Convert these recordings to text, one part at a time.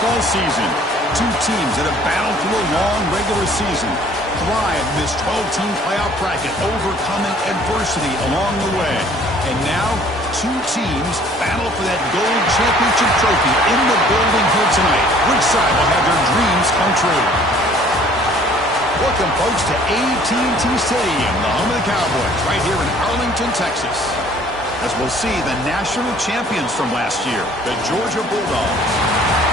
football season. Two teams that have battled through a long regular season, thrive in this 12-team playoff bracket, overcoming adversity along the way. And now, two teams battle for that gold championship trophy in the building here tonight. Which side will have their dreams come true? Welcome, folks, to AT&T Stadium, the home of the Cowboys, right here in Arlington, Texas. As we'll see the national champions from last year, the Georgia Bulldogs,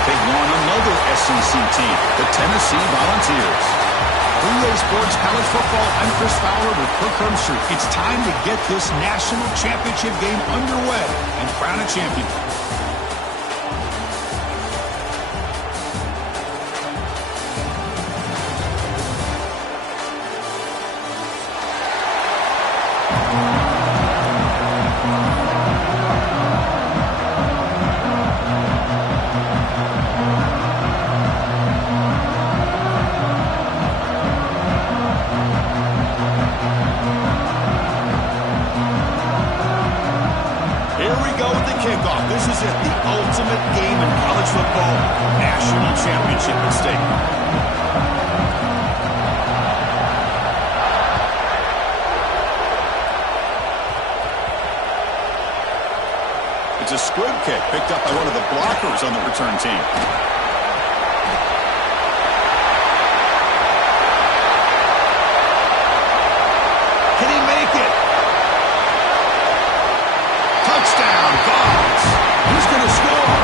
take on another SEC team, the Tennessee Volunteers. 3A Sports College Football, I'm Chris Fowler with Kirk Herbstreit. It's time to get this national championship game underway and crown a champion. This is it, the ultimate game in college football, national championship at stake. It's a squib kick picked up by one of the blockers on the return team. Can he make it? Touchdown, Vols. Who's going to score?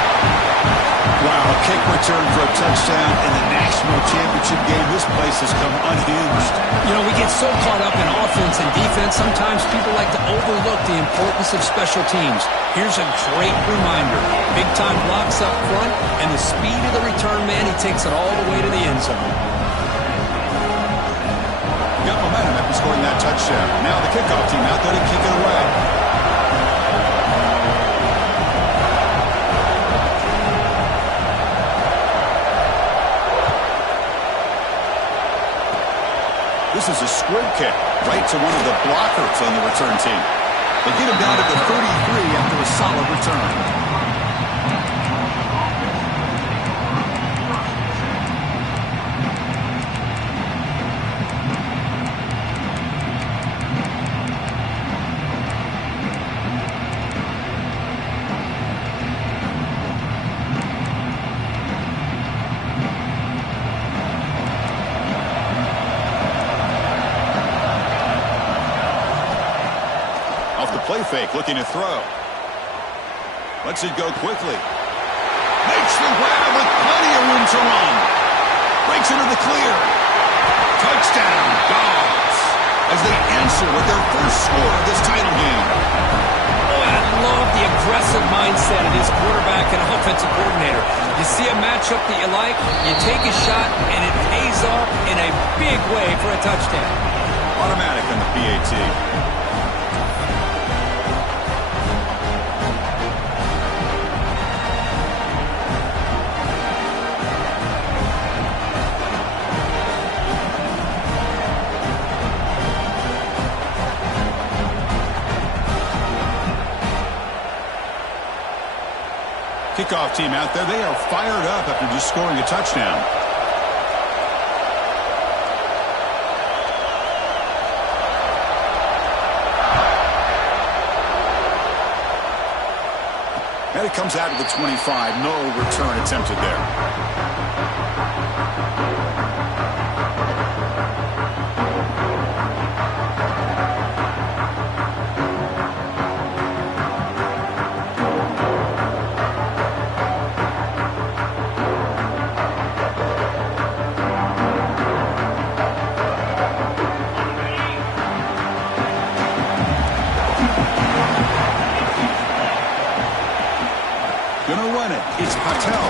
Wow, a kick return for a touchdown in the national championship game. This place has come unhinged. You know, we get so caught up in offense and defense, sometimes people like to overlook the importance of special teams. Here's a great reminder. Big-time blocks up front, and the speed of the return man, he takes it all the way to the end zone. Got momentum after scoring that touchdown. Now the kickoff team out there to kick it away. This is a squib kick right to one of the blockers on the return team. They get him down to the 33 after a solid return. Play fake, looking to throw. Lets it go quickly. Makes the grab with plenty of room to run. Breaks into the clear. Touchdown, Dogs, as they answer with their first score of this title game. Oh, I love the aggressive mindset of this quarterback and offensive coordinator. You see a matchup that you like, you take a shot, and it pays off in a big way for a touchdown. Automatic on the PAT. Kickoff team out there, they are fired up after just scoring a touchdown. And it comes out to the 25. No return attempted there. It's Patel.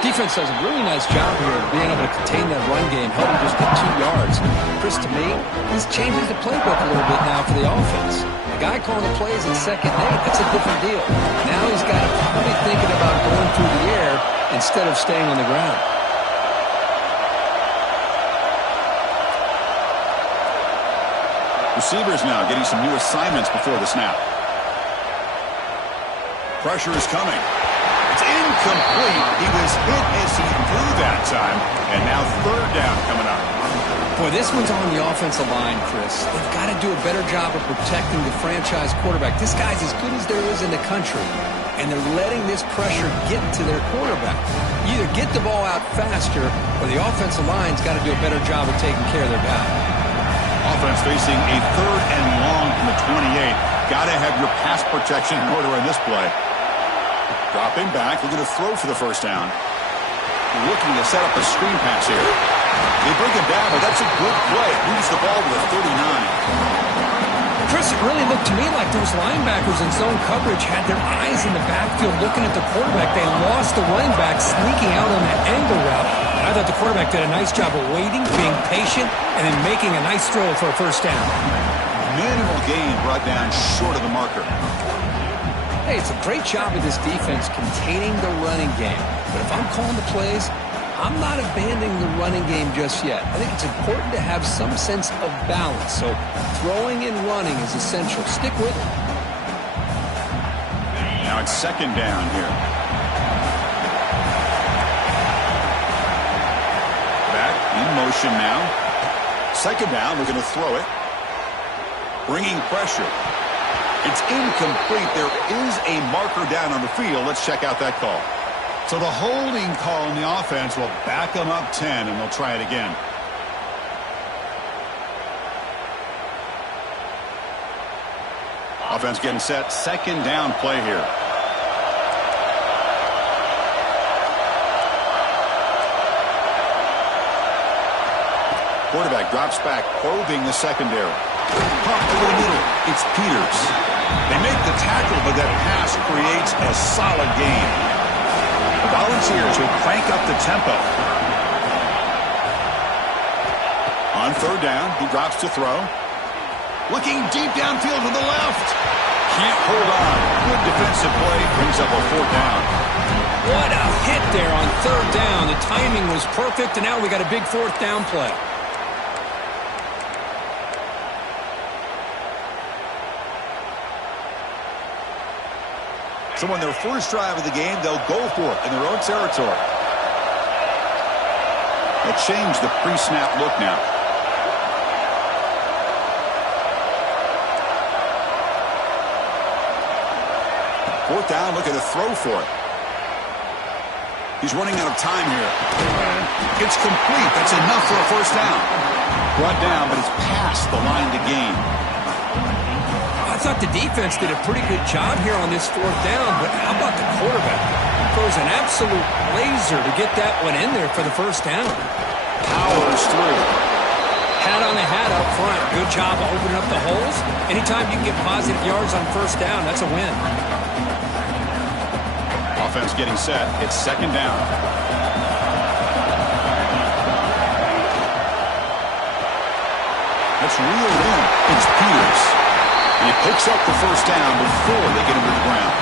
Defense does a really nice job here of being able to contain that run game, help him just get 2 yards. Chris, to me, this changes the playbook a little bit now for the offense. The guy calling the plays in 2nd and 8, that's a different deal. Now he's got to probably thinking about going through the air instead of staying on the ground. Receivers now getting some new assignments before the snap. Pressure is coming. It's incomplete. He was hit that time. And now third down coming up. Boy, this one's on the offensive line, Chris. They've got to do a better job of protecting the franchise quarterback. This guy's as good as there is in the country, and they're letting this pressure get to their quarterback. You either get the ball out faster, or the offensive line's got to do a better job of taking care of their guy. Offense facing a third and long from the 28. Got to have your pass protection in order in this play. Dropping back, looking to throw for the first down. Looking to set up a screen pass here. They bring him down, but that's a good play. Moves the ball to the 39. Chris, it really looked to me like those linebackers in zone coverage had their eyes in the backfield looking at the quarterback. They lost the running back sneaking out on that angle route. And I thought the quarterback did a nice job of waiting, being patient, and then making a nice throw for a first down. Minimal gain brought down short of the marker. Hey, it's a great job of this defense containing the running game. But if I'm calling the plays, I'm not abandoning the running game just yet. I think it's important to have some sense of balance. So throwing and running is essential. Stick with it. Now it's second down here. Back in motion now. Second down, we're going to throw it. Bringing pressure. It's incomplete. There is a marker down on the field. Let's check out that call. So the holding call in the offense will back them up 10, and they'll try it again. Offense getting set. Second down play here. Quarterback drops back, probing the secondary. Pump over the middle. It's Peters. They make the tackle, but that pass creates a solid gain. The Volunteers will crank up the tempo. On third down, he drops to throw. Looking deep downfield to the left. Can't hold on. Good defensive play. Brings up a fourth down. What a hit there on third down. The timing was perfect, and now we got a big fourth down play. So on their first drive of the game, they'll go for it in their own territory. They'll change the pre-snap look now. Fourth down, looking to throw for it. He's running out of time here. It's complete. That's enough for a first down. Brought down, but it's past the line to gain. I thought the defense did a pretty good job here on this fourth down, but how about the quarterback? Throws an absolute laser to get that one in there for the first down. Powers through. Hat on the hat up front. Good job of opening up the holes. Anytime you can get positive yards on first down, that's a win. Offense getting set. It's second down. That's reeled in. It's Peters. And he picks up the first down before they get him to the ground.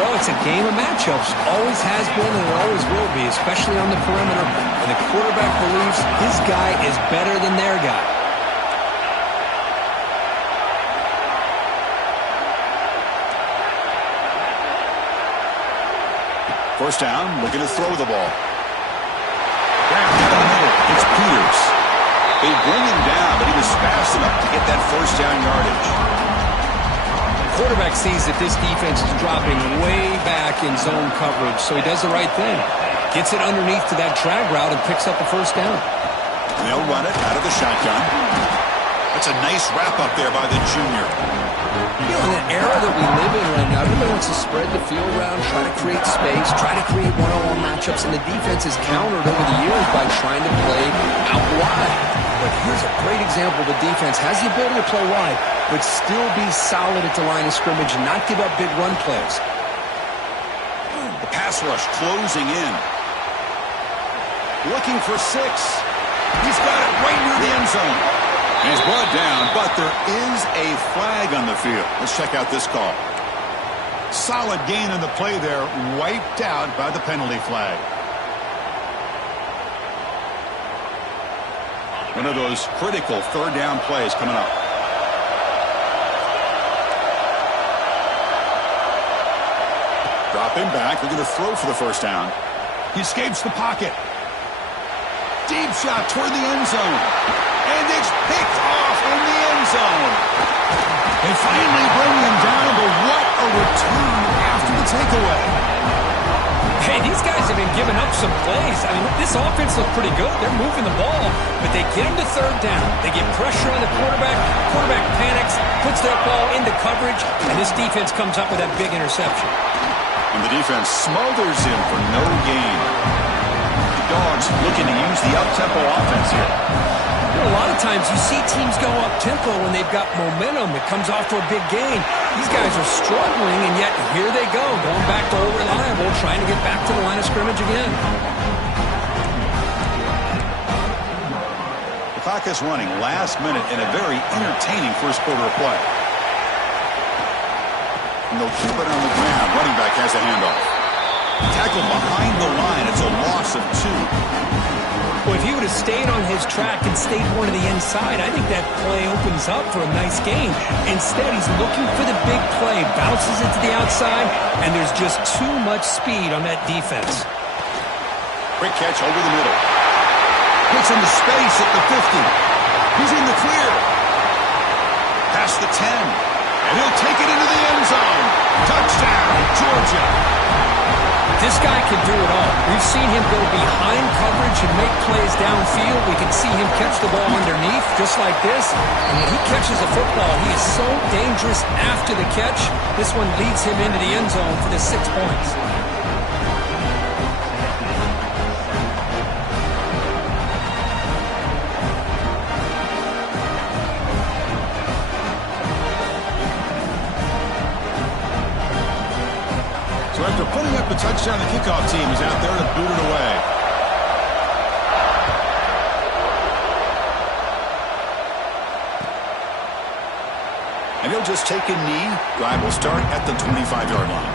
Well, it's a game of matchups. Always has been and it always will be, especially on the perimeter. And the quarterback believes his guy is better than their guy. First down, looking to throw the ball. Down the middle. It's Peters. They bring him down, but he was fast enough to get that first down yardage. The quarterback sees that this defense is dropping way back in zone coverage, so he does the right thing. Gets it underneath to that drag route and picks up the first down. And they'll run it out of the shotgun. That's a nice wrap-up there by the junior. You know, in the era that we live in right now, everybody wants to spread the field around, try to create space, try to create one-on-one matchups, and the defense is countered over the years by trying to play out wide. But here's a great example. The defense has the ability to play wide, but still be solid at the line of scrimmage and not give up big run plays. The pass rush closing in. Looking for 6. He's got it right near the end zone. And he's brought down, but there is a flag on the field. Let's check out this call. Solid gain on the play there, wiped out by the penalty flag. One of those critical third down plays coming up. Dropping back, looking to throw for the first down. He escapes the pocket. Deep shot toward the end zone. And it's picked off in the end zone. They finally bring him down, but what a return after the takeaway. Hey, these guys have been giving up some plays. I mean, this offense looked pretty good. They're moving the ball, but they get him to third down. They get pressure on the quarterback. Quarterback panics, puts that ball into coverage, and this defense comes up with that big interception. And the defense smothers him for no gain. The Dogs looking to use the up-tempo offense here. You know, a lot of times you see teams go up-tempo when they've got momentum. It comes off to a big gain. These guys are struggling, and yet here they go, going back to old reliable, trying to get back to the line of scrimmage again. The clock is running last minute in a very entertaining first quarter of play. And they'll keep it on the ground. Running back has a handoff. Tackled behind the line. It's a loss of 2. Well, if he would have stayed on his track and stayed more to the inside, I think that play opens up for a nice gain. Instead, he's looking for the big play, bounces it to the outside, and there's just too much speed on that defense. Quick catch over the middle. Gets into space at the 50. He's in the clear. Past the 10. And he'll take it into the end zone. Touchdown, Georgia. This guy can do it all. We've seen him go behind coverage and make plays downfield. We can see him catch the ball underneath, just like this. And when he catches a football, he is so dangerous after the catch. This one leads him into the end zone for the 6 points. So after putting up a touchdown, the kickoff team is out there to boot it away. And he'll just take a knee. Drive will start at the 25-yard line.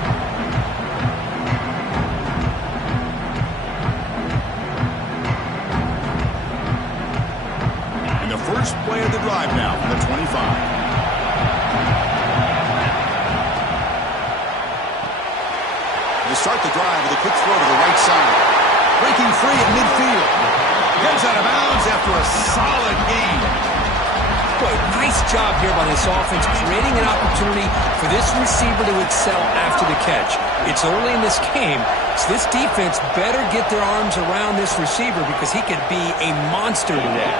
And the first play of the drive now from the 25. To start the drive with a quick throw to the right side. Breaking free at midfield. Gets out of bounds after a solid gain. Boy, nice job here by this offense, creating an opportunity for this receiver to excel after the catch. It's early in this game, so this defense better get their arms around this receiver because he could be a monster today.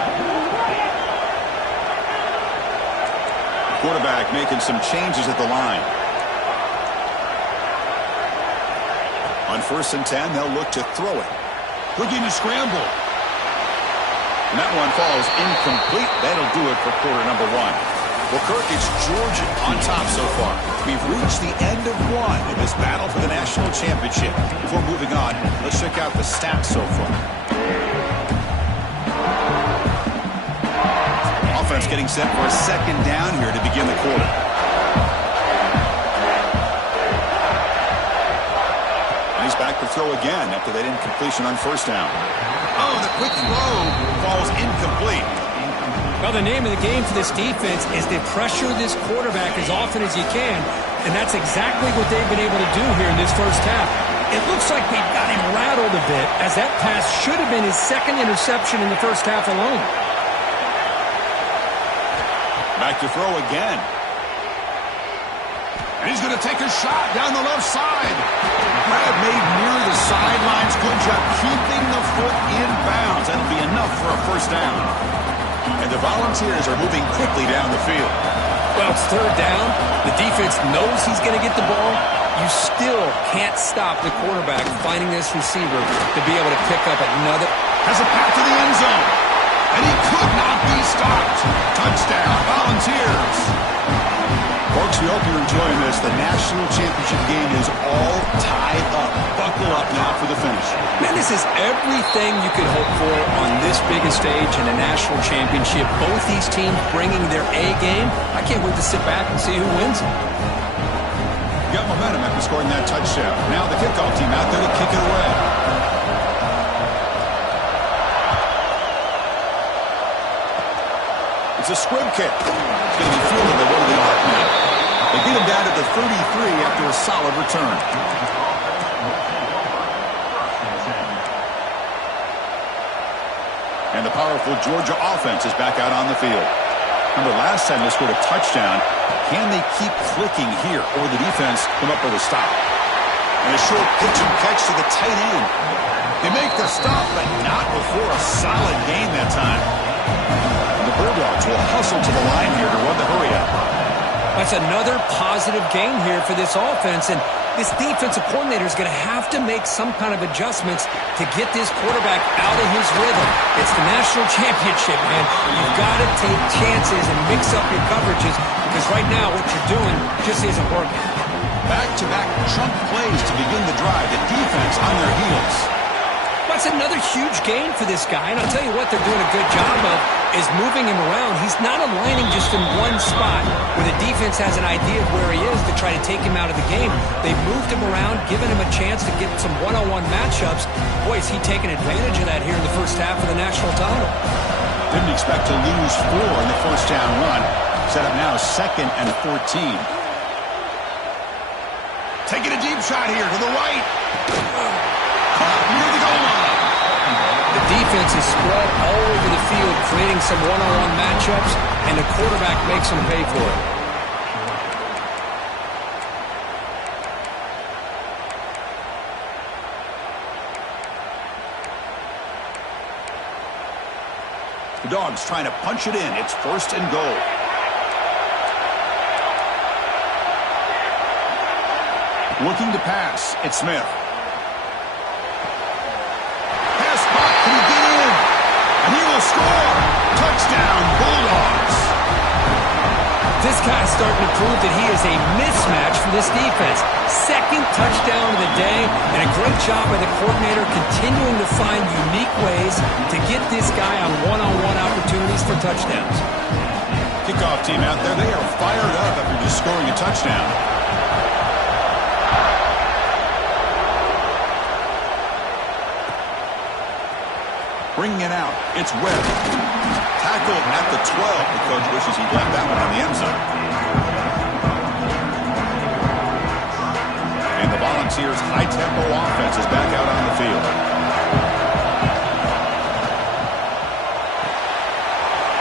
Quarterback making some changes at the line. On 1st and 10, they'll look to throw it. Looking to scramble. And that one falls incomplete. That'll do it for quarter number 1. Well, Kirk, it's Georgia on top so far. We've reached the end of 1 in this battle for the national championship. Before moving on, let's check out the stats so far. Offense getting set for a second down here to begin the quarter. He's back to throw again after that incompletion on 1st down. Oh, the quick throw falls incomplete. Well, the name of the game for this defense is to pressure this quarterback as often as you can, and that's exactly what they've been able to do here in this first half. It looks like they've got him rattled a bit, as that pass should have been his 2nd interception in the first half alone. Back to throw again. And he's going to take a shot down the left side. Grab made near the sidelines. Good job keeping the foot in bounds. That'll be enough for a 1st down. And the Volunteers are moving quickly down the field. Well, it's 3rd down. The defense knows he's going to get the ball. You still can't stop the quarterback finding this receiver to be able to pick up another. Has a path to the end zone. And he could not be stopped. Touchdown, Volunteers. Folks, we hope you're enjoying this. The national championship game is all tied up. Buckle up now for the finish. Man, this is everything you could hope for on this biggest stage in a national championship. Both these teams bringing their A game. I can't wait to sit back and see who wins. Got momentum after scoring that touchdown. Now the kickoff team out there to kick it away. It's a squib kick. It's going to be fielded at 1-yard line. They get him down to the 33 after a solid return. And the powerful Georgia offense is back out on the field. Remember, last time they scored a touchdown. Can they keep clicking here, or the defense come up with a stop? And a short pitch and catch to the tight end. They make the stop, but not before a solid gain that time. And the Bulldogs will hustle to the line here to run the hurry up. That's another positive gain here for this offense, and this defensive coordinator is going to have to make some kind of adjustments to get this quarterback out of his rhythm. It's the national championship, man. You've got to take chances and mix up your coverages, because right now what you're doing just isn't working. Back-to-back chunk plays to begin the drive. The defense on their heels. That's another huge gain for this guy, and I'll tell you what they're doing a good job of is moving him around. He's not aligning just in one spot where the defense has an idea of where he is to try to take him out of the game. They've moved him around, given him a chance to get some one-on-one matchups. Boy, is he taking advantage of that here in the first half of the national title. Didn't expect to lose 4 in the first down run. Set up now 2nd and 14. Taking a deep shot here to the right. Caught near the goal line. The defense is spread all over the field, creating some one-on-one matchups, and the quarterback makes them pay for it. The Dogs trying to punch it in. It's 1st and goal. Looking to pass. It's Smith. Pass spot. Can he get in? And he will score. Touchdown, Bulldogs. This guy's starting to prove that he is a mismatch for this defense. 2nd touchdown of the day, and a great job by the coordinator continuing to find unique ways to get this guy on one-on-one opportunities for touchdowns. Kickoff team out there, they are fired up after just scoring a touchdown. Bringing it out, it's Webb. Tackled at the 12. The coach wishes he'd left that one on the end zone. And the Volunteers' high-tempo offense is back out on the field.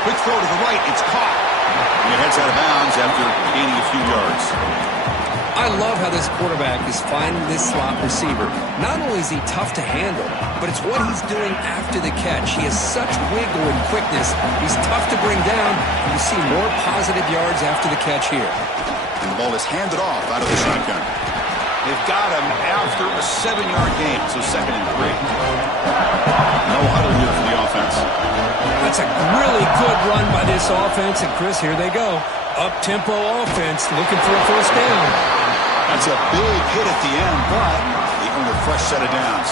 Quick throw to the right, it's caught. And it heads out of bounds after gaining a few yards. I love how this quarterback is finding this slot receiver. Not only is he tough to handle, but it's what he's doing after the catch. He has such wiggle and quickness. He's tough to bring down, and you see more positive yards after the catch here. And the ball is handed off out of the shotgun. They've got him after a 7-yard gain, so 2nd and 3. No huddle here for the offense. That's a really good run by this offense, and Chris, here they go. Up-tempo offense looking for a first down. That's a big hit at the end, but they earn a fresh set of downs.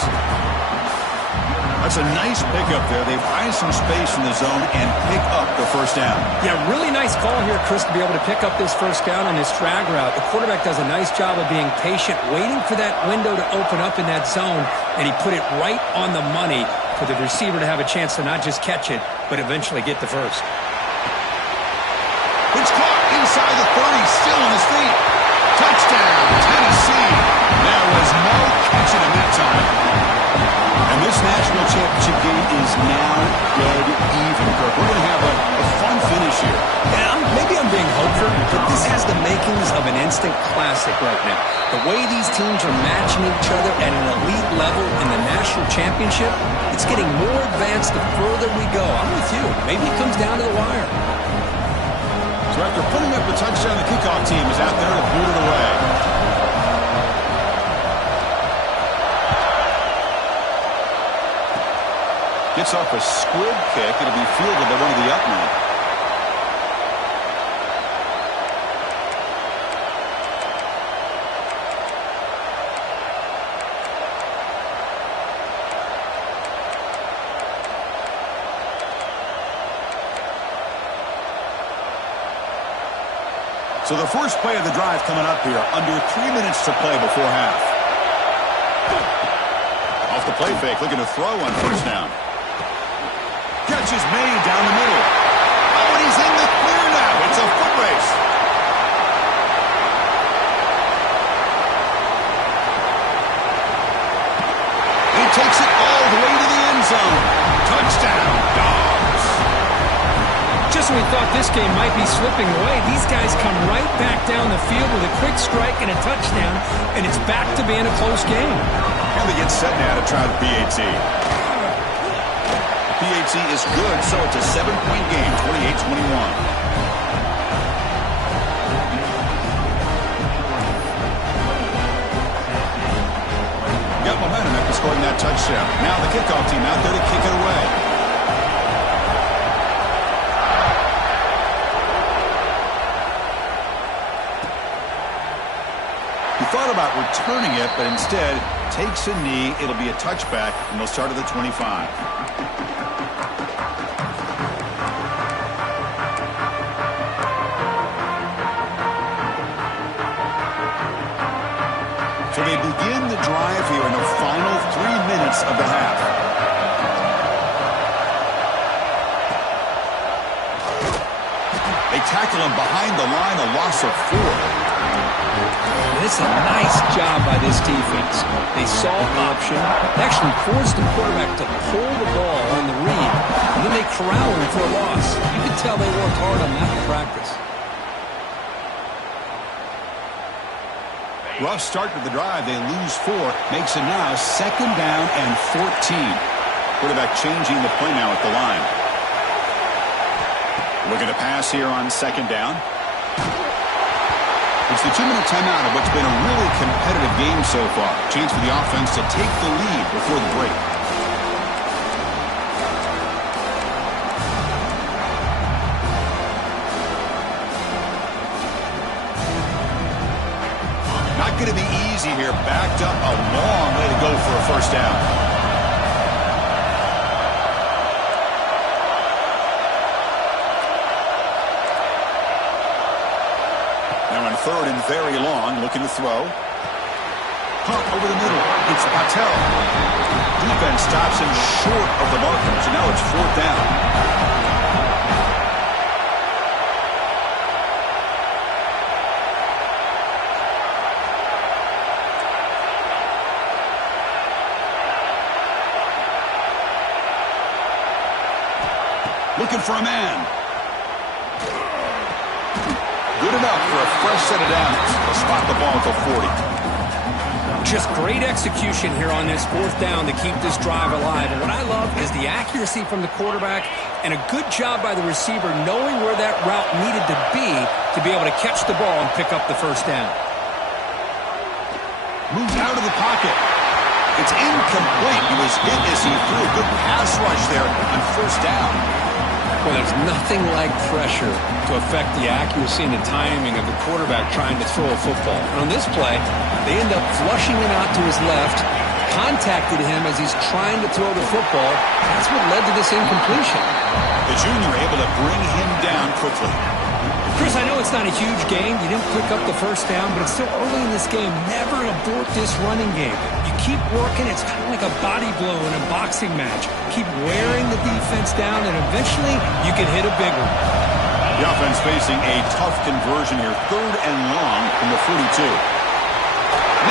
That's a nice pickup there. They find some space in the zone and pick up the first down. Yeah, really nice call here, Chris, to be able to pick up this first down on this drag route. The quarterback does a nice job of being patient, waiting for that window to open up in that zone, and he put it right on the money for the receiver to have a chance to not just catch it, but eventually get the first. It's caught inside the 30, still on his feet. Touchdown, Tennessee. There was no catching him that time. And this national championship game is now dead even, Kirk. We're going to have a fun finish here. Yeah, maybe I'm being hopeful, but this has the makings of an instant classic right now. The way these teams are matching each other at an elite level in the national championship, it's getting more advanced the further we go. I'm with you. Maybe it comes down to the wire. So after putting up a touchdown, the kickoff team is out there to boot it away. Gets off a squib kick. It'll be fielded by one of the up men. So the first play of the drive coming up here, under 3 minutes to play before half. Off the play fake, looking to throw on first down. Catch is made down the middle. Oh, and he's in the clear now. It's a foot race. He takes it all the way to the end zone. Touchdown, Dogs. originally thought this game might be slipping away, these guys come right back down the field with a quick strike and a touchdown, and it's back to being a close game. And they get set now to try the PAT. PAT is good, so it's a 7-point game, 28-21. Got momentum after scoring that touchdown. Now the kickoff team out there to kick it away. He thought about returning it, but instead takes a knee. It'll be a touchback, and they'll start at the 25. So they begin the drive here in the final 3 minutes of the half. They tackle him behind the line, a loss of 4. It's a nice job by this defense. They saw option, actually forced the quarterback to pull the ball on the read, and then they corral him for a loss. You can tell they worked hard on that in practice. Rough start to the drive. They lose 4. Makes it now 2nd down and 14. Quarterback changing the play now at the line. Looking to pass here on 2nd down. It's the 2-minute timeout of what's been a really competitive game so far. Chance for the offense to take the lead before the break. Not going to be easy here. Backed up a long way to go for a first down. Now on 3rd and very long, looking to throw. Pump over the middle. It's Patel. Defense stops him short of the marker, so now it's 4th down. Looking for a man. Good enough for a fresh set of downs. They'll spot the ball at the 40. Just great execution here on this 4th down to keep this drive alive. And what I love is the accuracy from the quarterback and a good job by the receiver knowing where that route needed to be able to catch the ball and pick up the first down. Moves out of the pocket. It's incomplete. He was hit as he threw a good pass rush there on 1st down. Well, there's nothing like pressure to affect the accuracy and the timing of the quarterback trying to throw a football. And on this play, they end up flushing him out to his left, contacted him as he's trying to throw the football. That's what led to this incompletion. The junior able to bring him down quickly. Chris, I know it's not a huge game. You didn't pick up the first down, but it's still early in this game. Never abort this running game. You keep working. It's kind of like a body blow in a boxing match. Keep wearing the defense down, and eventually you can hit a big one. The offense facing a tough conversion here. 3rd and long from the 42.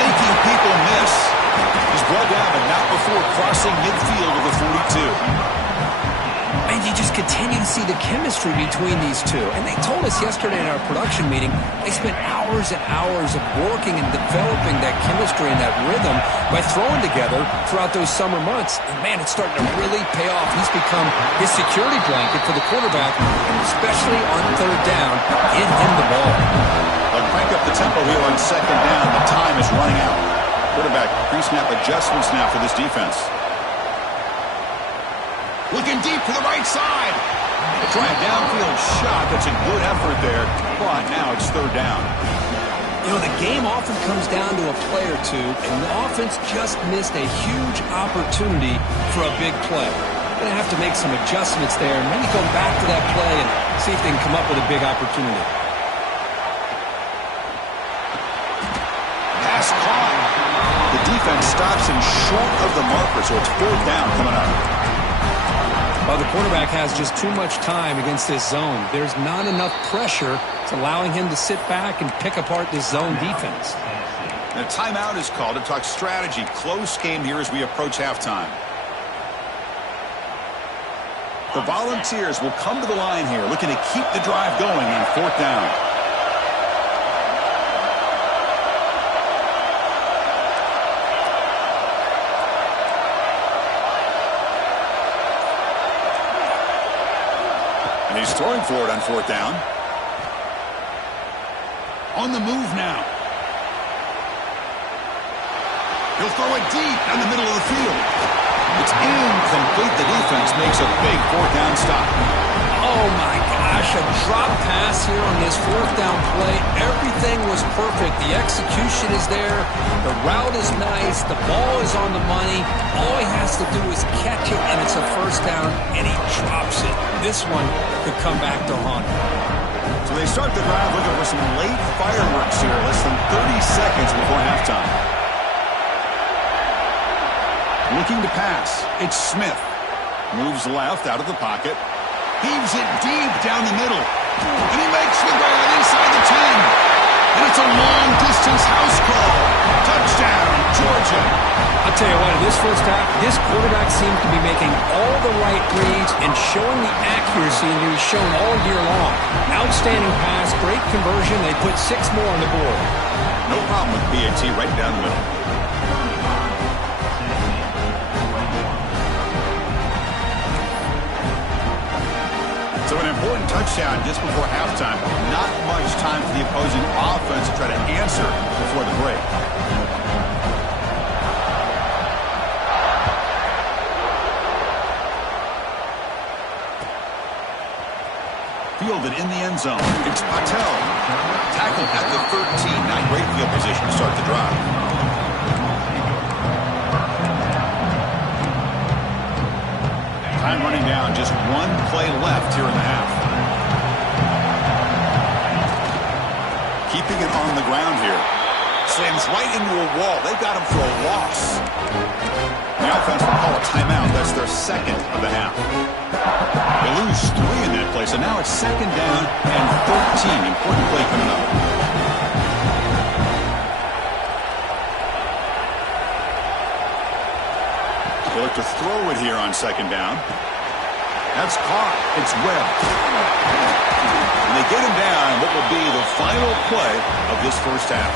Making people miss. He's brought down, but not before crossing midfield of the 42. And you just continue to see the chemistry between these two. And they told us yesterday in our production meeting, they spent hours and hours of working and developing that chemistry and that rhythm by throwing together throughout those summer months. And, man, it's starting to really pay off. He's become his security blanket for the quarterback, and especially on 3rd down, get him the ball. They'll crank up the tempo here on 2nd down. The time is running out. Quarterback pre-snap adjustments now for this defense. Looking deep to the right side. They try a downfield shot. That's a good effort there. But now it's 3rd down. You know, the game often comes down to a play or two, and the offense just missed a huge opportunity for a big play. Going to have to make some adjustments there and maybe go back to that play and see if they can come up with a big opportunity. Pass caught. The defense stops him short of the marker, so it's 4th down coming up. Well, the quarterback has just too much time against this zone. There's not enough pressure. It's allowing him to sit back and pick apart this zone defense. And a timeout is called to talk strategy. Close game here as we approach halftime. The Volunteers will come to the line here, looking to keep the drive going on 4th down. And he's throwing for it on 4th down. On the move now. He'll throw it deep down the middle of the field. It's incomplete. The defense makes a big 4th down stop. Oh, my gosh, a drop pass here on this 4th down play. Everything was perfect. The execution is there. The route is nice. The ball is on the money. All he has to do is catch it, and it's a 1st down, and he drops it. This one could come back to haunt him. So they start the drive looking for some late fireworks here, less than 30 seconds before halftime. Looking to pass. It's Smith. Moves left out of the pocket. Heaves it deep down the middle. And he makes the grab inside the 10. And it's a long-distance house call. Touchdown, Georgia. I'll tell you what, in this first half, this quarterback seems to be making all the right reads and showing the accuracy that he's shown all year long. Outstanding pass, great conversion. They put 6 more on the board. No problem with BAT right down the middle. So an important touchdown just before halftime. Not much time for the opposing offense to try to answer before the break. Fielded in the end zone. It's Patel. Tackled at the 13. Not great field position to start the drive. Time running down, just 1 play left here in the half. Keeping it on the ground here. Slams right into a wall. They've got him for a loss. The offense will call a timeout. That's their 2nd of the half. They lose 3 in that play, so now it's 2nd down and 13. Important play coming up. They look to throw it here on 2nd down. That's caught. It's Webb. And they get him down what will be the final play of this first half.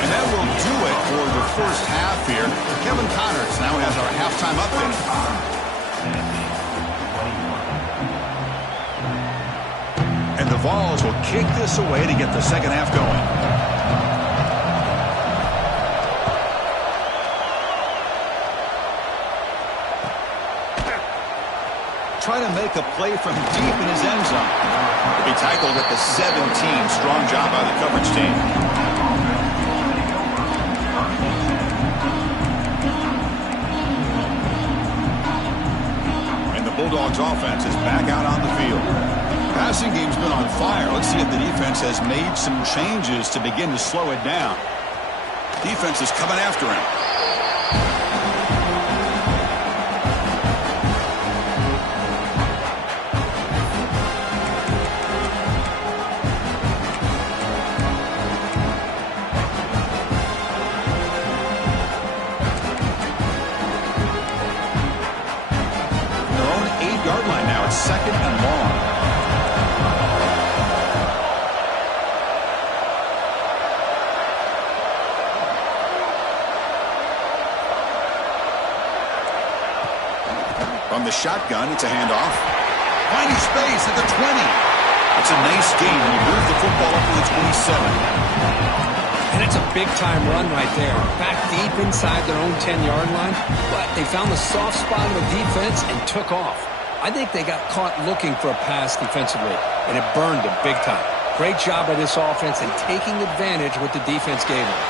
And that will do it for the first half here. Kevin Connors now has our halftime update. And the Vols will kick this away to get the second half going. Trying to make a play from deep in his end zone. He tackled at the 17. Strong job by the coverage team. And the Bulldogs offense is back out on the field. Passing game's been on fire. Let's see if the defense has made some changes to begin to slow it down. Defense is coming after him. Second and long. From the shotgun, it's a handoff. Finding space at the 20. It's a nice gain when you move the football up to the 27. And it's a big-time run right there. Back deep inside their own 10-yard line, but they found the soft spot of the defense and took off. I think they got caught looking for a pass defensively, and it burned them big time. Great job by this offense in taking advantage of what the defense gave them.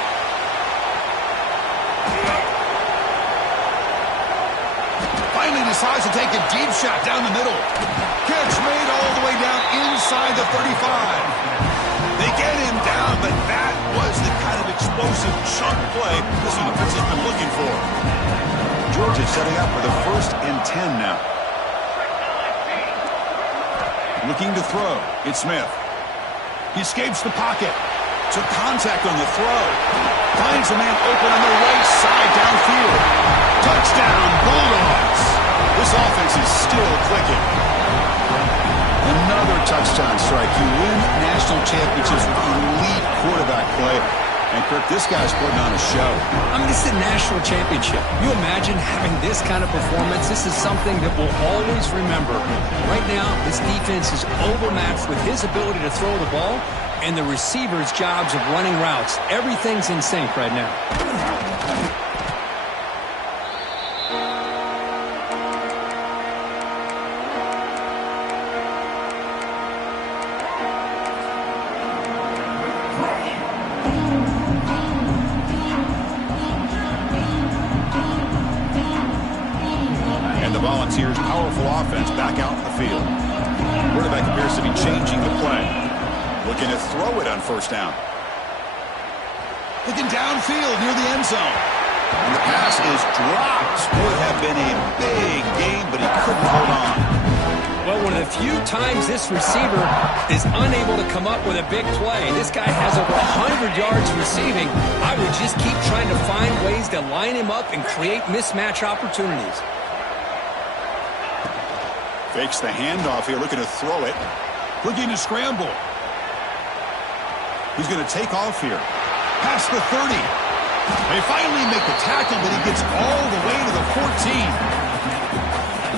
Finally decides to take a deep shot down the middle. Catch made all the way down inside the 35. They get him down, but that was the kind of explosive chunk play this defense has been looking for. Georgia setting up for the 1st and 10 now. Looking to throw. It's Smith. He escapes the pocket. Took contact on the throw. Finds a man open on the right side downfield. Touchdown, Bulldogs. This This offense is still clicking. Another touchdown strike. You win national championships with elite quarterback play. And, Kirk, this guy's putting on a show. I mean, this is a national championship. You imagine having this kind of performance? This is something that we'll always remember. Right now, this defense is overmatched with his ability to throw the ball and the receivers' jobs of running routes. Everything's in sync right now. Volunteers' powerful offense back out in the field. Quarterback appears to be changing the play. Looking to throw it on first down. Looking downfield near the end zone. And the pass is dropped. Would have been a big game, but he couldn't hold on. Well, one of the few times this receiver is unable to come up with a big play. This guy has over 100 yards receiving. I would just keep trying to find ways to line him up and create mismatch opportunities. Fakes the handoff here, looking to throw it. Looking to scramble. He's going to take off here. Past the 30. They finally make the tackle, but he gets all the way to the 14.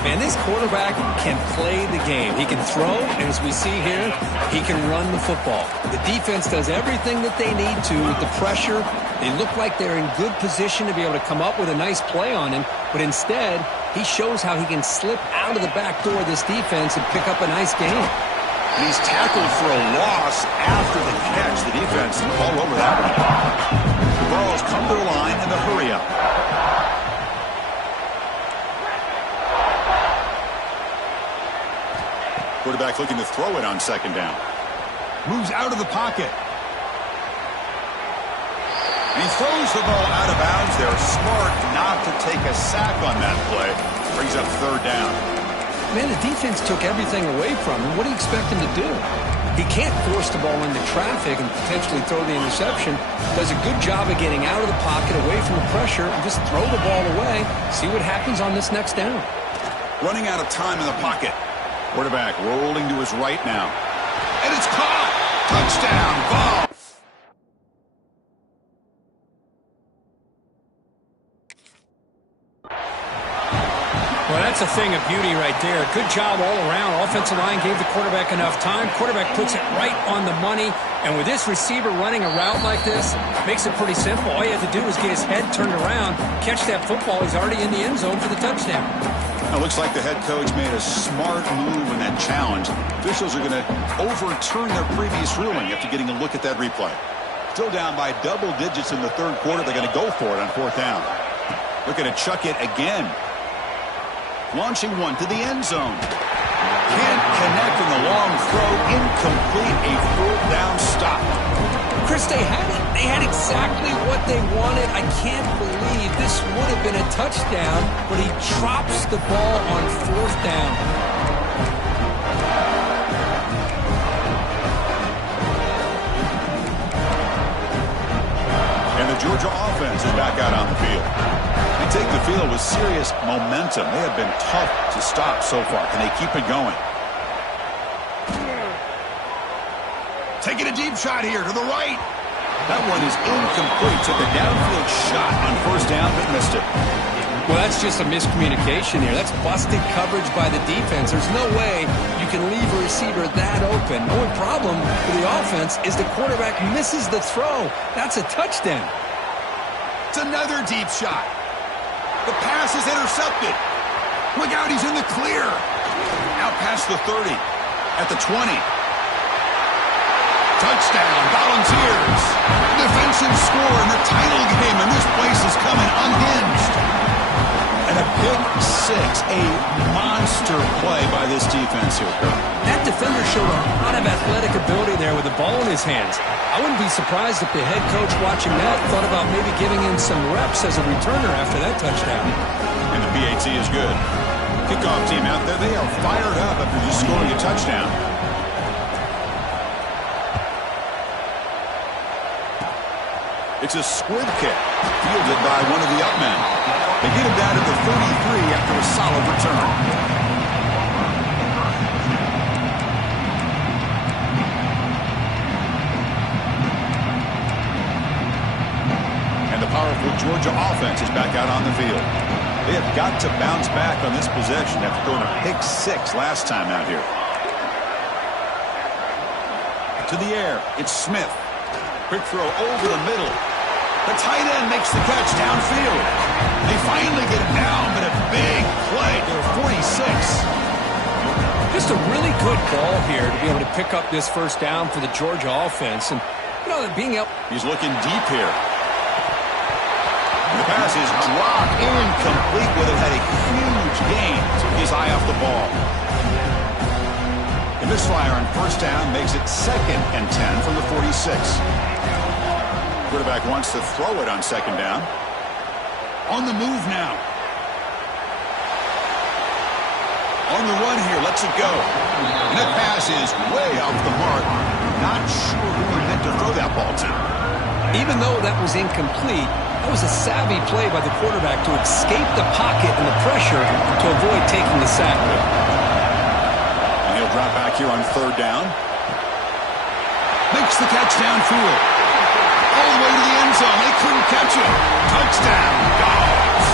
Man, this quarterback can play the game. He can throw, and as we see here, he can run the football. The defense does everything that they need to with the pressure. They look like they're in good position to be able to come up with a nice play on him, but instead, he shows how he can slip out of the back door of this defense and pick up a nice gain. And he's tackled for a loss after the catch. The defense all over that one. The Burrows come to the line in the hurry-up. Quarterback looking to throw it on second down. Moves out of the pocket. And he throws the ball out of bounds there. Smart not to take a sack on that play. Brings up third down. Man, the defense took everything away from him. What do you expect him to do? He can't force the ball into traffic and potentially throw the interception. Does a good job of getting out of the pocket, away from the pressure, and just throw the ball away. See what happens on this next down. Running out of time in the pocket. Quarterback rolling to his right now. And it's caught! Touchdown, ball! Well, that's a thing of beauty right there. Good job all around. Offensive line gave the quarterback enough time. Quarterback puts it right on the money. And with this receiver running a route like this, makes it pretty simple. All you have to do is get his head turned around, catch that football. He's already in the end zone for the touchdown. It looks like the head coach made a smart move in that challenge. Officials are going to overturn their previous ruling after getting a look at that replay. Still down by double digits in the third quarter. They're going to go for it on fourth down. Looking to chuck it again. Launching one to the end zone. Can't connect in the long throw. Incomplete. A fourth down stop. Chris, they had it. They had exactly what they wanted. I can't believe this would have been a touchdown, but he drops the ball on fourth down. And the Georgia offense is back out on the field. They take the field with serious momentum. They have been tough to stop so far. Can they keep it going? Taking a deep shot here to the right. That one is incomplete. Took a downfield shot on first down, but missed it. Well, that's just a miscommunication here. That's busted coverage by the defense. There's no way you can leave a receiver that open. The only problem for the offense is the quarterback misses the throw. That's a touchdown. It's another deep shot. The pass is intercepted. Look out, he's in the clear. Out past the 30. At the 20. Touchdown, Volunteers. Defensive score in the title game, and this place is coming unhinged. And a pick six, a monster play by this defense here. That defender showed a lot of athletic ability there with the ball in his hands. I wouldn't be surprised if the head coach watching that thought about maybe giving him some reps as a returner after that touchdown. And the PAT is good. Kickoff team out there, they are fired up after just scoring a touchdown. It's a squib kick, fielded by one of the up men. They get him down to the 33 after a solid return. They've got to bounce back on this possession after throwing a pick-6 last time out here. To the air, it's Smith. Quick throw over the middle. The tight end makes the catch downfield. They finally get him down, but a big play to 46. Just a really good ball here to be able to pick up this first down for the Georgia offense. And, you know, being up. He's looking deep here. The pass is dropped, incomplete. Would have had a huge gain. Took his eye off the ball. The misfire on first down makes it 2nd and 10 from the 46. Quarterback wants to throw it on 2nd down. On the move now. On the run here, lets it go. And that pass is way off the mark. Not sure who he meant to throw that ball to. Even though that was incomplete, that was a savvy play by the quarterback to escape the pocket and the pressure to avoid taking the sack. And he'll drop back here on 3rd down. Makes the catch downfield. All the way to the end zone. They couldn't catch it. Touchdown. Dogs.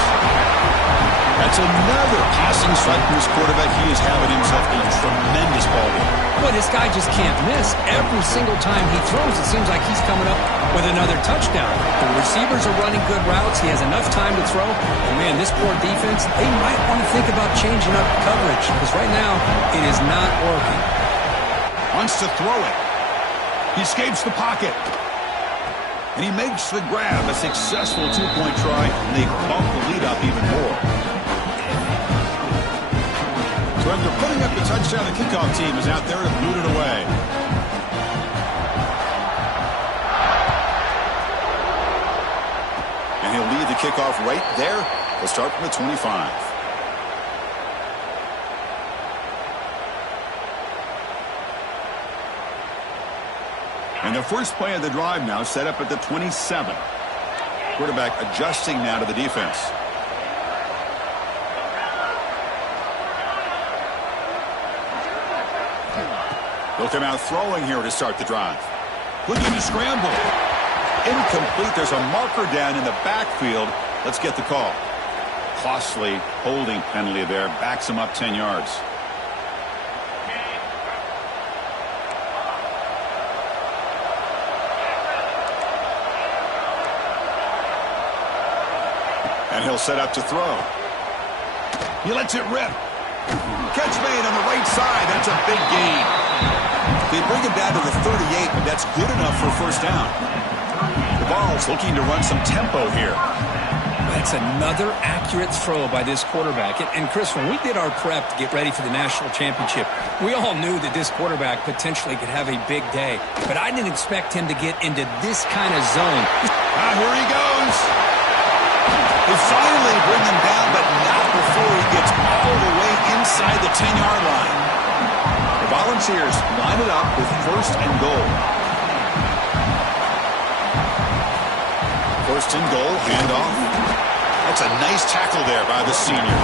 That's another passing strike from this quarterback. He is having himself a tremendous ball game. But this guy just can't miss. Every single time he throws, it seems like he's coming up with another touchdown. The receivers are running good routes. He has enough time to throw. And, man, this poor defense, they might want to think about changing up coverage because right now it is not working. Wants to throw it. He escapes the pocket. And he makes the grab. A successful 2-point try. And they bump the lead up even more. So after putting up the touchdown, the kickoff team is out there to boot it away. And he'll lead the kickoff right there. He'll start from the 25. And the first play of the drive now set up at the 27. Quarterback adjusting now to the defense. They'll come out throwing here to start the drive. Looking to scramble. Incomplete. There's a marker down in the backfield. Let's get the call. Costly holding penalty there. Backs him up 10 yards. And he'll set up to throw. He lets it rip. Catch made on the right side. That's a big gain. They bring him down to the 38, but that's good enough for first down. The Vols looking to run some tempo here. That's another accurate throw by this quarterback. And Chris, when we did our prep to get ready for the national championship, we all knew that this quarterback potentially could have a big day. But I didn't expect him to get into this kind of zone. Here he goes. They finally bring him down, but not before he gets all the way inside the 10-yard line. The Volunteers line it up with 1st and goal. 1st and goal, handoff. That's a nice tackle there by the senior.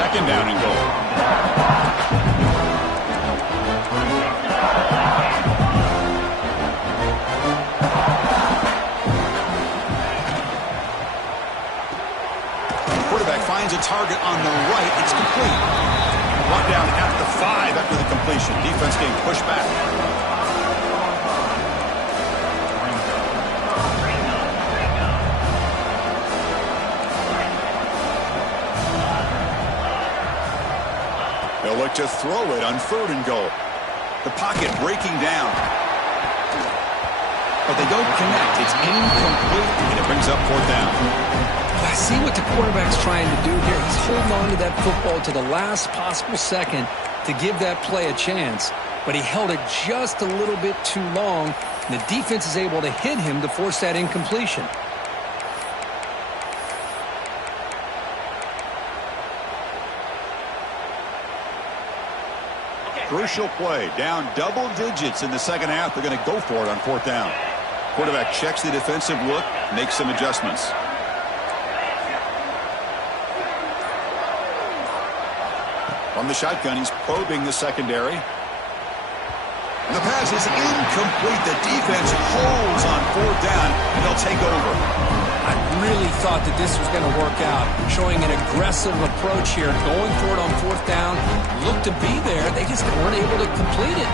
2nd down and goal. Quarterback finds a target on the right. It's complete. Brought down at the 5 after the completion. Defense getting pushed back. They'll look to throw it on 3rd and goal. The pocket breaking down. But they don't connect. It's incomplete, and it brings up 4th down. I see what the quarterback's trying to do here. He's holding on to that football to the last possible second to give that play a chance. But he held it just a little bit too long, and the defense is able to hit him to force that incompletion. Crucial play. Down double digits in the second half. They're going to go for it on 4th down. Quarterback checks the defensive look, makes some adjustments. From the shotgun, he's probing the secondary. The pass is incomplete. The defense holds on 4th down, and they'll take over. I really thought that this was going to work out, showing an aggressive approach here, going for it on fourth down, looked to be there. They just weren't able to complete it.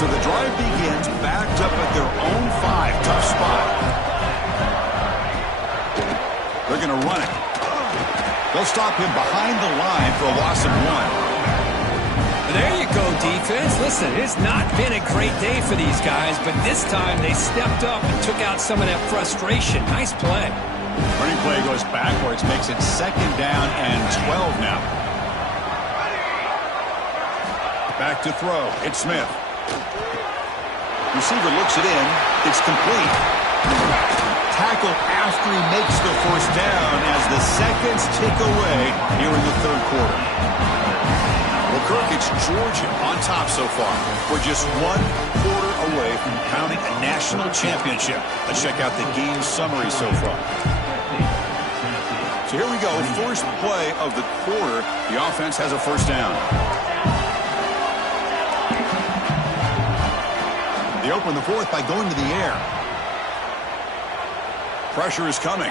So the drive begins backed up at their own 5. Tough spot. They're going to run it. They'll stop him behind the line for a loss of 1. There you go, defense. Listen, it's not been a great day for these guys, but this time they stepped up and took out some of that frustration. Nice play. Running play goes backwards, makes it 2nd down and 12 now. Back to throw. It's Smith. Receiver looks it in. It's complete. Tackle after he makes the first down as the seconds tick away here in the 3rd quarter. Well, Kirk, it's Georgia on top so far. We're just 1 quarter away from crowning a national championship. Let's check out the game summary so far. So here we go. First play of the quarter. The offense has a first down. They open the 4th by going to the air. Pressure is coming.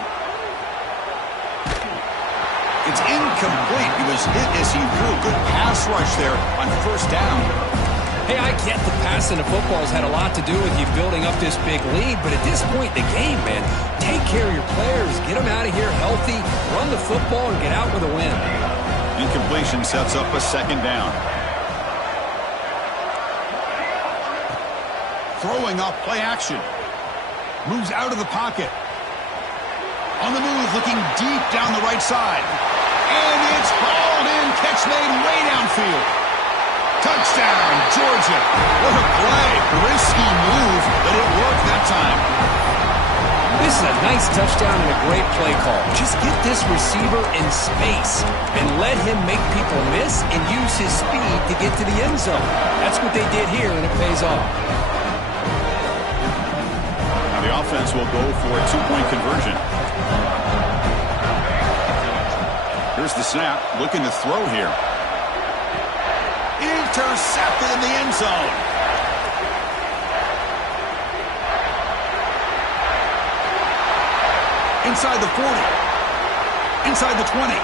It's incomplete. He was hit as he threw a good pass rush there on first down. Hey, I get the passing of football has had a lot to do with you building up this big lead, but at this point in the game, man, take care of your players. Get them out of here healthy, run the football, and get out with a win. Incompletion sets up a 2nd down. Throwing off play action. Moves out of the pocket. On the move, looking deep down the right side. And it's hauled in. Catch made way downfield. Touchdown, Georgia. What a play. Risky move, but it worked that time. This is a nice touchdown and a great play call. Just get this receiver in space and let him make people miss and use his speed to get to the end zone. That's what they did here, and it pays off. Now the offense will go for a 2-point conversion. Here's the snap. Looking to throw here. Intercepted in the end zone. Inside the 40. Inside the 20.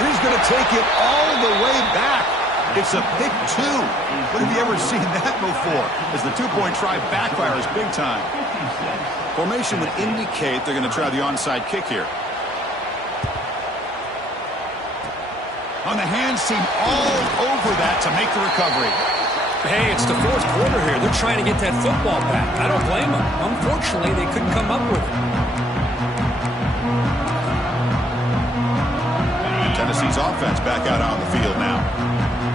And he's going to take it all the way back. It's a pick 2. When have you ever seen that before? As the 2-point try backfires big time. Formation would indicate they're going to try the onside kick here. On the hands team all over that to make the recovery. Hey, it's the 4th quarter here. They're trying to get that football back. I don't blame them. Unfortunately, they couldn't come up with it. Tennessee's offense back out on the field now.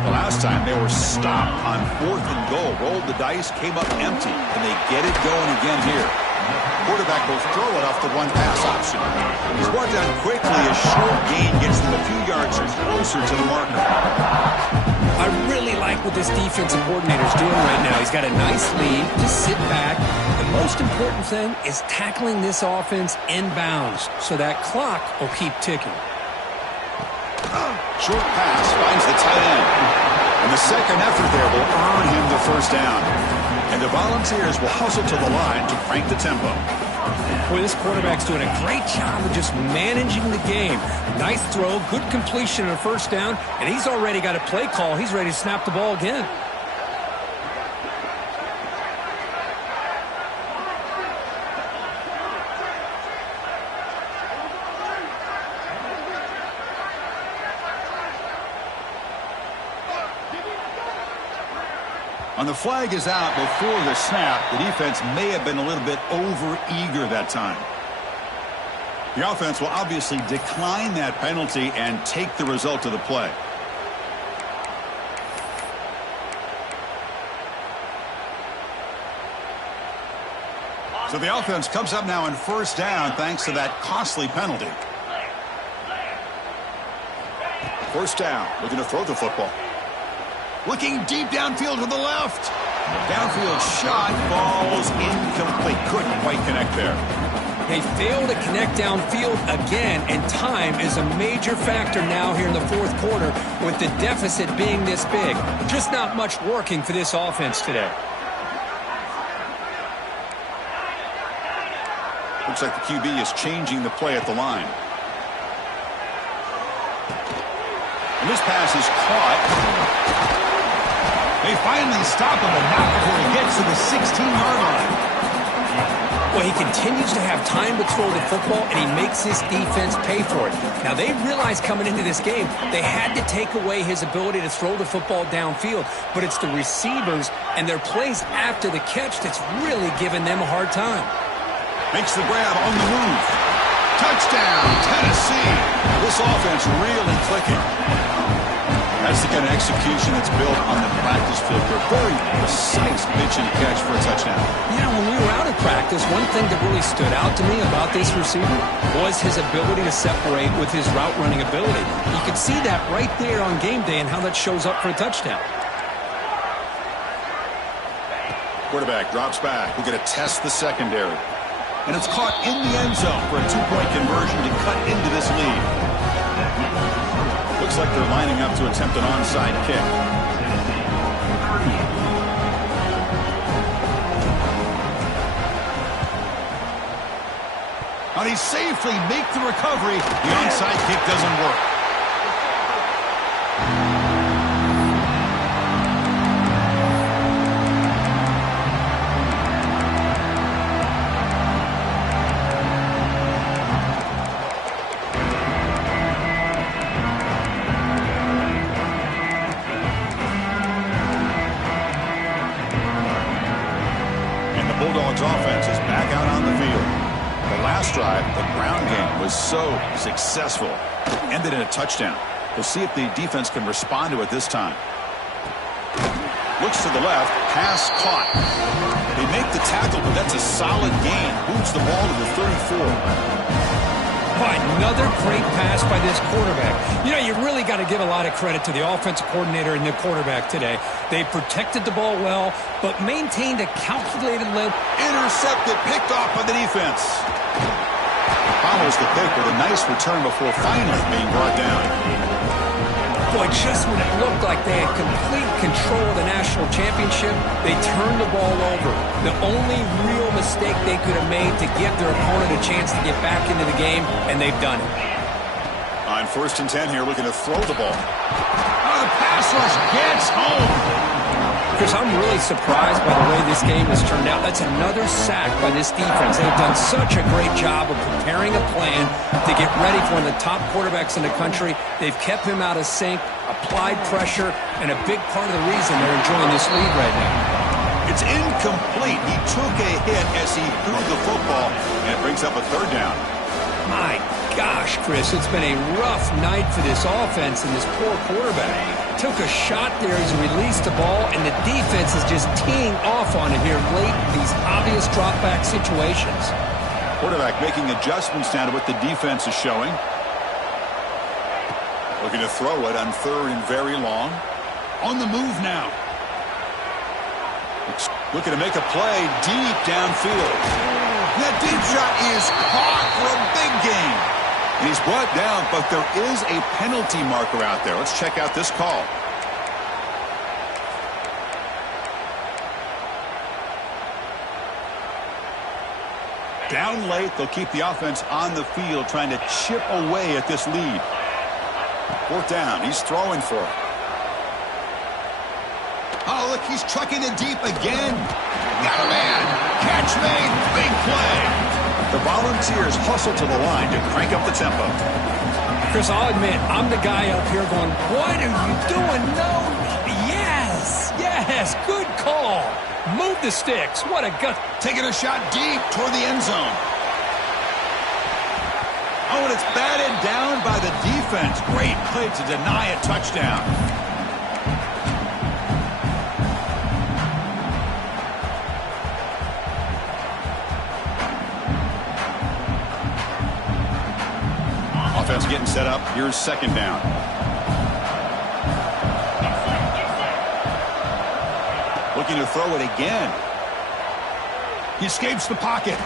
The last time they were stopped on 4th and goal. Rolled the dice, came up empty, and they get it going again here. Quarterback will throw it off the one-pass option. He's brought down quickly. A short gain gets them a few yards closer to the marker. I really like what this defensive coordinator's doing right now. He's got a nice lead. Just sit back. The most important thing is tackling this offense inbounds so that clock will keep ticking. Short pass finds the tight end. And the second effort there will earn him the first down. And the Volunteers will hustle to the line to crank the tempo. Boy, this quarterback's doing a great job of just managing the game. Nice throw, good completion on a first down, and he's already got a play call. He's ready to snap the ball again. On the flag is out before the snap. The defense may have been a little bit over-eager that time. The offense will obviously decline that penalty and take the result of the play. So the offense comes up now on first down thanks to that costly penalty. First down, looking to throw the football. Looking deep downfield to the left. Downfield shot falls incomplete. Couldn't quite connect there. They fail to connect downfield again, and time is a major factor now here in the 4th quarter with the deficit being this big. Just not much working for this offense today. Looks like the QB is changing the play at the line. And this pass is caught. They finally stop him, but not before he gets to the 16-yard line. Well, he continues to have time to throw the football, and he makes his defense pay for it. Now, they realized coming into this game they had to take away his ability to throw the football downfield, but it's the receivers and their plays after the catch that's really giving them a hard time. Makes the grab on the move. Touchdown, Tennessee. This offense really clicking. That's the kind of execution that's built on the practice field. A very precise pitch and catch for a touchdown. You know, when we were out at practice, one thing that really stood out to me about this receiver was his ability to separate with his route running ability. You could see that right there on game day and how that shows up for a touchdown. Quarterback drops back. We're going to test the secondary. And it's caught in the end zone for a two-point conversion to cut into this lead. Looks like they're lining up to attempt an onside kick. And he safely makes the recovery. The onside kick doesn't work. Bulldogs offense is back out on the field. The last drive, the ground game, was so successful. Ended in a touchdown. We'll see if the defense can respond to it this time. Looks to the left. Pass caught. They make the tackle, but that's a solid gain. Moves the ball to the 34. Another great pass by this quarterback. You know, you really got to give a lot of credit to the offensive coordinator and the quarterback today. They protected the ball well, but maintained a calculated lead. Intercepted, picked off by the defense. Follows the pick with a nice return before finally being brought down. Boy, just when it looked like they had complete control of the national championship, they turned the ball over. The only real mistake they could have made to give their opponent a chance to get back into the game, and they've done it. On 1st and 10 here, looking to throw the ball. Oh, the pass rush gets home. Chris, I'm really surprised by the way this game has turned out. That's another sack by this defense. They've done such a great job of preparing a plan to get ready for one of the top quarterbacks in the country. They've kept him out of sync, applied pressure, and a big part of the reason they're enjoying this lead right now. It's incomplete. He took a hit as he threw the football, and it brings up a 3rd down. My gosh, Chris, it's been a rough night for this offense and this poor quarterback. Took a shot there as he released the ball, and the defense is just teeing off on it here late in these obvious drop-back situations. Quarterback making adjustments now to what the defense is showing. Looking to throw it on 3rd and very long. On the move now. Looking to make a play deep downfield. That deep shot is caught for a big gain. And he's brought down, but there is a penalty marker out there. Let's check out this call. Down late, they'll keep the offense on the field, trying to chip away at this lead. 4th down, he's throwing for it. Oh, look, he's trucking it deep again. Got a man. Catch made. Big play. The Volunteers hustle to the line to crank up the tempo. Chris, I'll admit, I'm the guy up here going, what are you doing? No. Yes, good call. Move the sticks. What a gut. Taking a shot deep toward the end zone. Oh, and it's batted down by the defense. Great play to deny a touchdown. Offense getting set up. Here's 2nd down. Looking to throw it again. He escapes the pocket.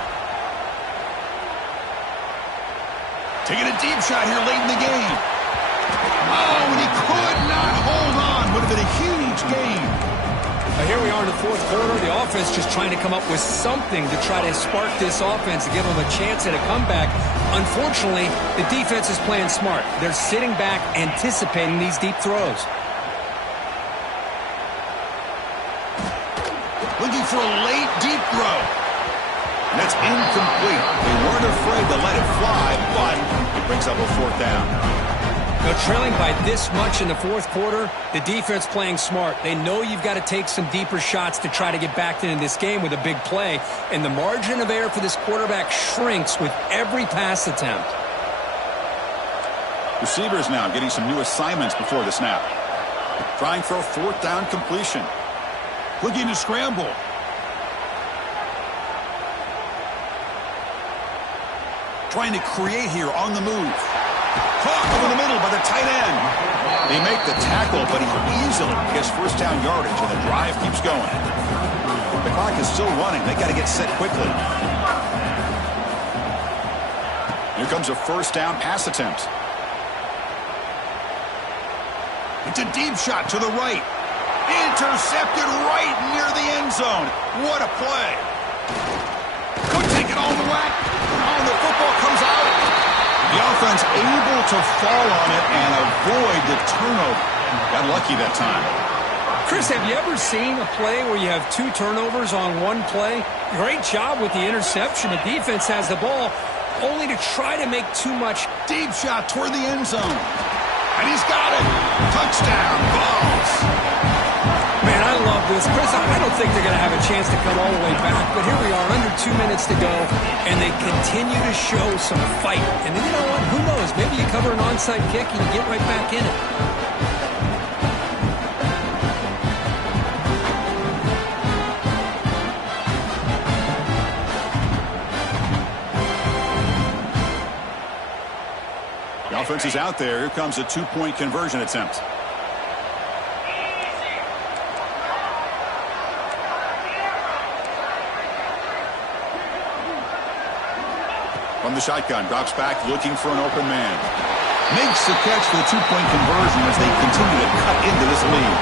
Taking a deep shot here late in the game. Oh, and he could not hold on. Would have been a huge gain. Here we are in the fourth quarter. The offense just trying to come up with something to try to spark this offense to give them a chance at a comeback. Unfortunately, the defense is playing smart. They're sitting back, anticipating these deep throws. Looking for a late, deep throw. And that's incomplete. They weren't afraid to let it fly, but it brings up a fourth down. Now, trailing by this much in the fourth quarter, the defense playing smart. They know you've got to take some deeper shots to try to get back into this game with a big play. And the margin of error for this quarterback shrinks with every pass attempt. Receivers now getting some new assignments before the snap. Trying for a fourth down completion. Looking to scramble. Trying to create here on the move. Caught over the middle by the tight end. They make the tackle, but he easily gets first down yardage, and the drive keeps going. The clock is still running. They got to get set quickly. Here comes a first down pass attempt. It's a deep shot to the right. Intercepted right near the end zone. What a play. Could take it all the way. Oh, the football comes out. The offense able to fall on it and avoid the turnover. Got lucky that time. Chris, have you ever seen a play where you have 2 turnovers on one play? Great job with the interception. The defense has the ball, only to try to make too much. Deep shot toward the end zone. And he's got it. Touchdown, Vols. Man, I love this. Chris, I don't think they're going to have a chance to come all the way back, but here we are, under 2 minutes to go, and they continue to show some fight. And then, you know what? Who knows? Maybe you cover an onside kick and you get right back in it. The offense is out there. Here comes a 2-point conversion attempt. From the shotgun, drops back, looking for an open man. Makes the catch for the 2-point conversion as they continue to cut into this lead.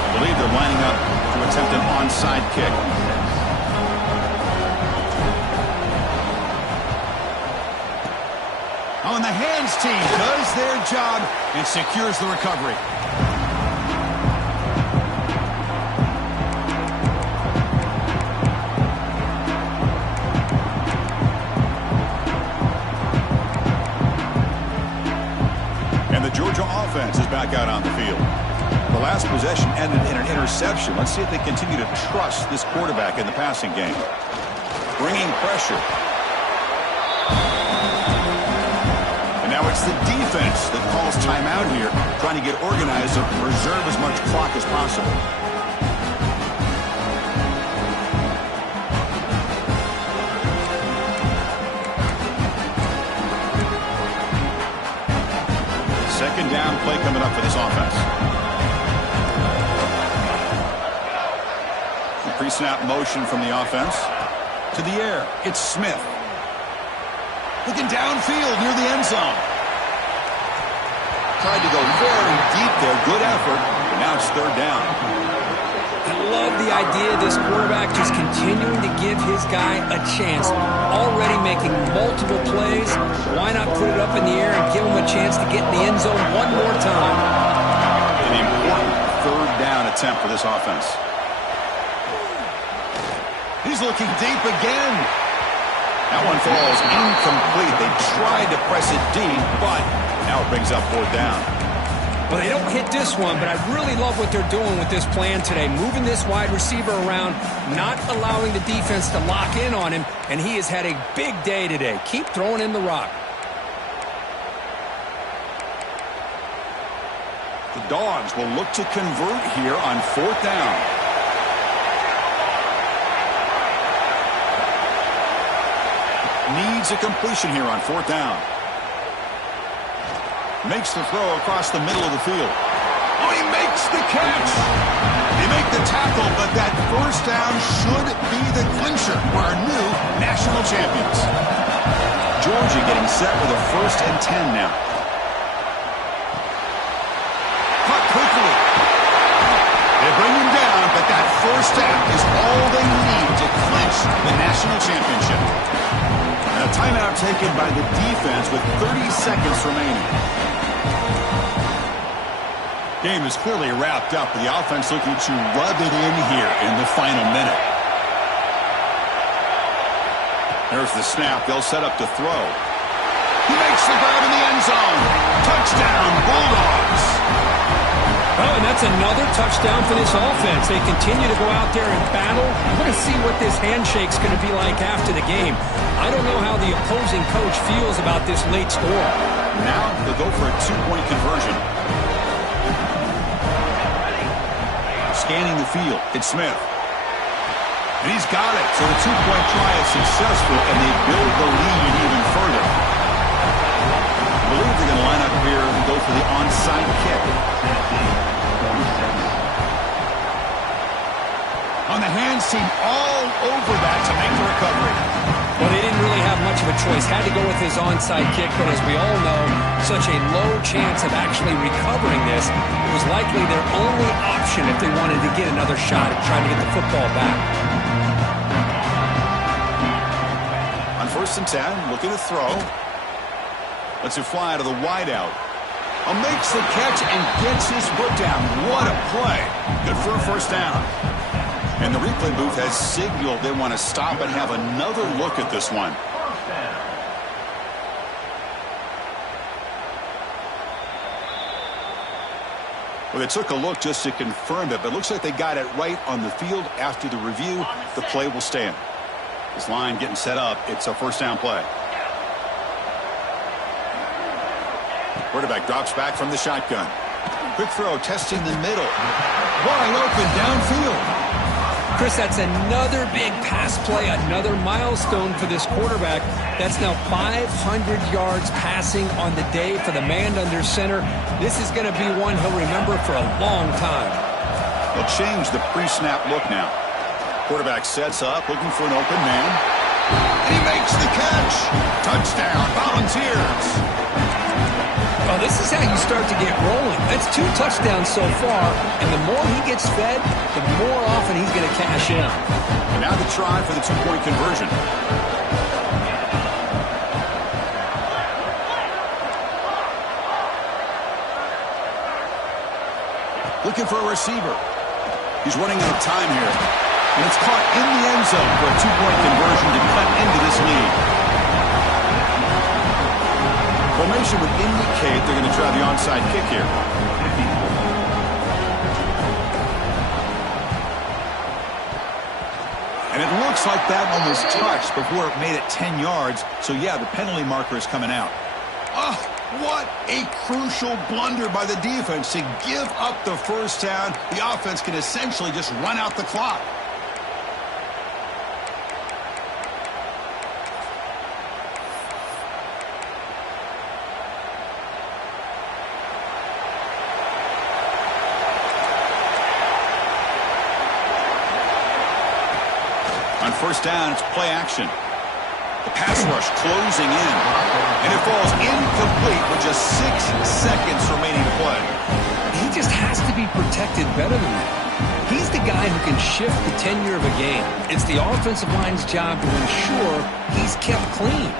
I believe they're lining up to attempt an onside kick. Oh, and the hands team does their job and secures the recovery. And the Georgia offense is back out on the field. The last possession ended in an interception. Let's see if they continue to trust this quarterback in the passing game. Bringing pressure. And now it's the defense that calls timeout here, trying to get organized to preserve as much clock as possible. Second down play coming up for this offense. The pre-snap motion from the offense. To the air, it's Smith. Looking downfield near the end zone. Tried to go very deep there. Good effort. But now it's third down. I love the idea of this quarterback just continuing to give his guy a chance. Already making multiple plays. Why not put it up in the air and give him a chance to get in the end zone one more time? An important third down attempt for this offense. He's looking deep again. That one falls incomplete. They tried to press it deep, but now it brings up fourth down. Well, they don't hit this one, but I really love what they're doing with this plan today. Moving this wide receiver around, not allowing the defense to lock in on him, and he has had a big day today. Keep throwing in the rock. The Dogs will look to convert here on fourth down. Needs a completion here on fourth down. Makes the throw across the middle of the field. Oh, he makes the catch. They make the tackle, but that first down should be the clincher for our new national champions. Georgia getting set with a 1st and 10 now. Cut quickly. first down is all they need to clinch the national championship. And a timeout taken by the defense with 30 seconds remaining. Game is clearly wrapped up, with the offense looking to rub it in here in the final minute. There's the snap. They'll set up to throw. He makes the grab in the end zone. Touchdown, Bulldogs. Oh, and that's another touchdown for this offense. They continue to go out there and battle. I'm going to see what this handshake's going to be like after the game. I don't know how the opposing coach feels about this late score. Now they'll go for a two-point conversion. Scanning the field, it's Smith. And he's got it. So the two-point try is successful, and they build the lead even further. I believe they're going to line up here and go for the onside kick. On the hands team, all over that to make the recovery. Well, they didn't really have much of a choice. Had to go with his onside kick, but as we all know, such a low chance of actually recovering this. It was likely their only option if they wanted to get another shot at trying to get the football back. On 1st and 10, looking to throw. Lets it fly to the wideout. Makes the catch and gets his foot down. What a play. Good for a first down. And the replay booth has signaled they want to stop and have another look at this one. Well, they took a look just to confirm it, but it looks like they got it right on the field. After the review, the play will stand. This line getting set up. It's a first down play. Quarterback drops back from the shotgun. Quick throw, testing the middle. Wide open downfield. Chris, that's another big pass play, another milestone for this quarterback. That's now 500 yards passing on the day for the man under center. This is going to be one he'll remember for a long time. They'll change the pre-snap look now. Quarterback sets up, looking for an open man. And he makes the catch. Touchdown, Volunteers. Well, this is how you start to get rolling. That's 2 touchdowns so far, and the more he gets fed, the more often he's going to cash in. And now the try for the two-point conversion. Looking for a receiver. He's running out of time here. And it's caught in the end zone for a two-point conversion to cut into this lead. Formation would indicate they're going to try the onside kick here. And it looks like that one was touched before it made it 10 yards. So, yeah, the penalty marker is coming out. Oh, what a crucial blunder by the defense to give up the first down. The offense can essentially just run out the clock. On first down, it's play action. The pass rush closing in. And it falls incomplete with just 6 seconds remaining to play. He just has to be protected better than that. He's the guy who can shift the tenure of a game. It's the offensive line's job to ensure he's kept clean.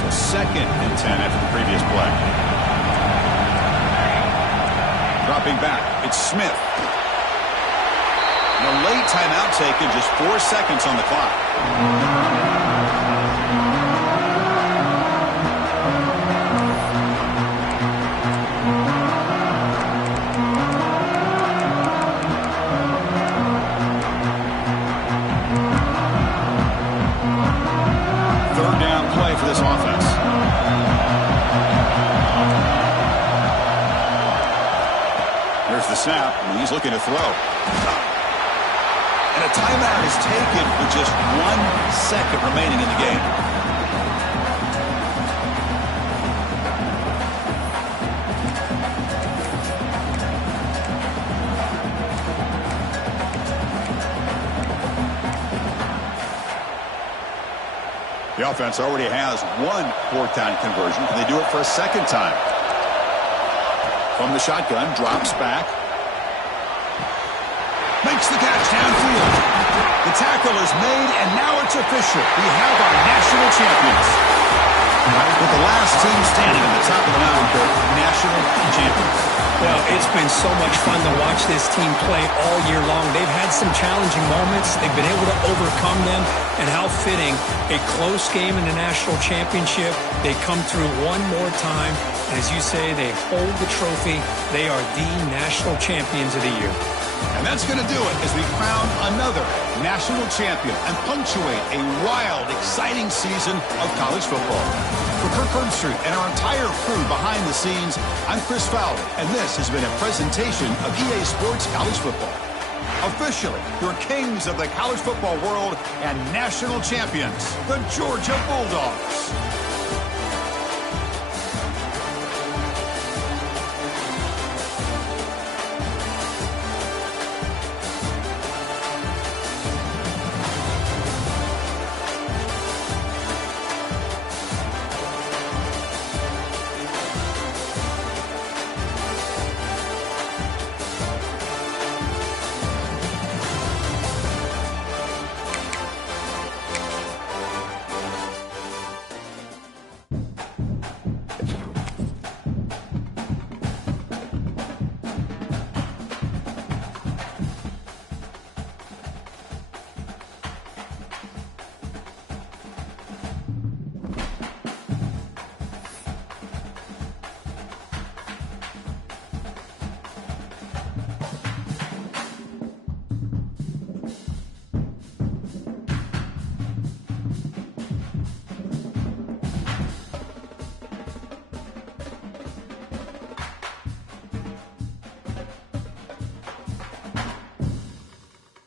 So 2nd and 10 after the previous play. Dropping back, it's Smith. And a late timeout taken, just 4 seconds on the clock. Third down play for this offense. There's the snap, and he's looking to throw. And a timeout is taken with just 1 second remaining in the game. The offense already has 1 4th down conversion. Can they do it for a second time? From the shotgun, drops back. Makes the catch downfield. The tackle is made, and now it's official. We have our national champions. With the last team standing at the top of the mountain, Kirk, national champions. Well, it's been so much fun to watch this team play all year long. They've had some challenging moments. They've been able to overcome them. And how fitting, a close game in the national championship. They come through one more time. And as you say, they hold the trophy. They are the national champions of the year. And that's going to do it as we crown another national champion and punctuate a wild, exciting season of college football. For Kirk Herbstreit and our entire crew behind the scenes, I'm Chris Fowler, and this has been a presentation of EA Sports College Football. Officially, your kings of the college football world and national champions, the Georgia Bulldogs.